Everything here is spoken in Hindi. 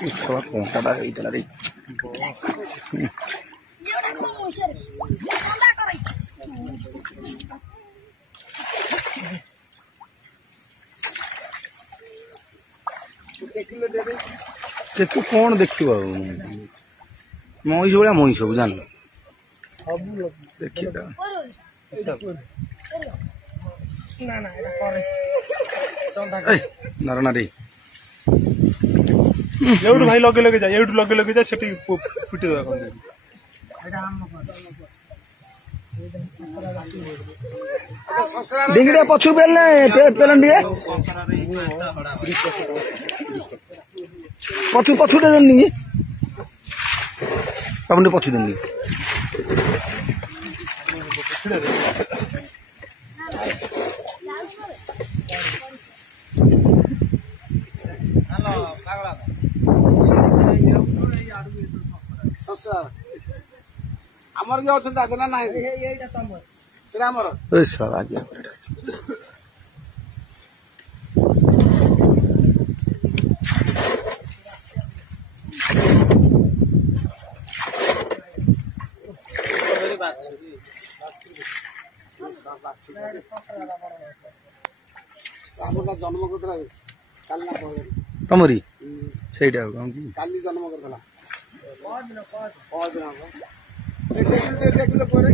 Salah kongkada itu lari. देखो कौन देखियो मईस भाया मईस जान देखिए नर नारी एवढं भाई लगे लगे जा एवढं लगे लगे जा सेठी पिटी दवा कोन डिंगड़े पछु बेलने पेलन दिए पछु पछु दे देनी अपन पछु देनी ଆମର କିଏ ଅଛନ୍ତି ଆଗ ନା ନାହିଁ ସେଇଟା ଆମର ଆଜ୍ଞା ଆମର ଜନ୍ମ କରିଥିଲା କାଲି ନା ତମରି ସେଇଟା କାଲି ଜନ୍ମ କରିଥିଲା ପହରଦିନ ପରେ